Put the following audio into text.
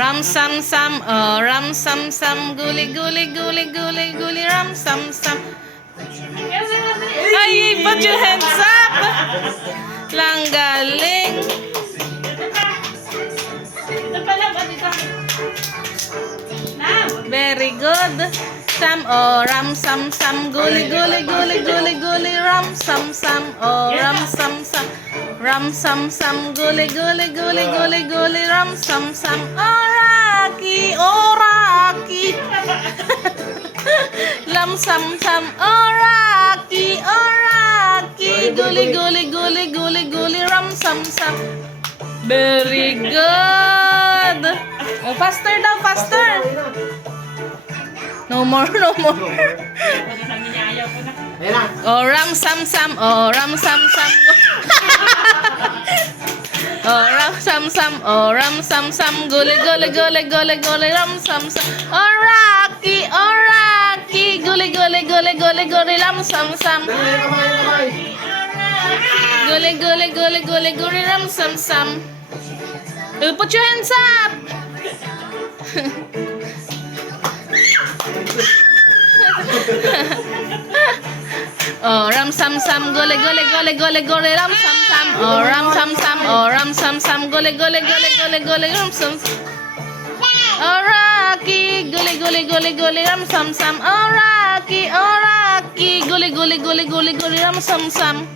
Ram sam sam, ram sam sam, guli guli guli guli guli, ram sam sam. Ay, put your hands up! Lang galing. Very good. Sam, ram sam sam, guli guli guli guli guli, ram sam sam, ram sam sam. Ram sam sam, guli guli guli guli guli, ram sam sam. Oraki, oraki. Lam sam sam, oraki, oraki. Guli guli guli guli guli, ram sam sam. Very good. Oh, faster daw, faster. No more, no more. Oh, ram sam sam, oh, ram sam sam. Oh, ram sam sam, oh, ram sam sam. Guli guli guli guli guli, ram sam sam. Oh, Rocky, oh, Rocky. Guli guli guli guli guli, ram sam sam. Guli guli guli guli guli, ram sam sam. Put your hands up. Oh, ram sam sam, gole gole gole gole gole, ram sam sam. Oh, ram sam sam, oh, ram sam sam, gole gole gole gole gole, ram sam sam. Oh, Rocky, gole gole gole gole, ram sam sam. Oh, Rocky, gole gole gole gole gole, ram sam sam.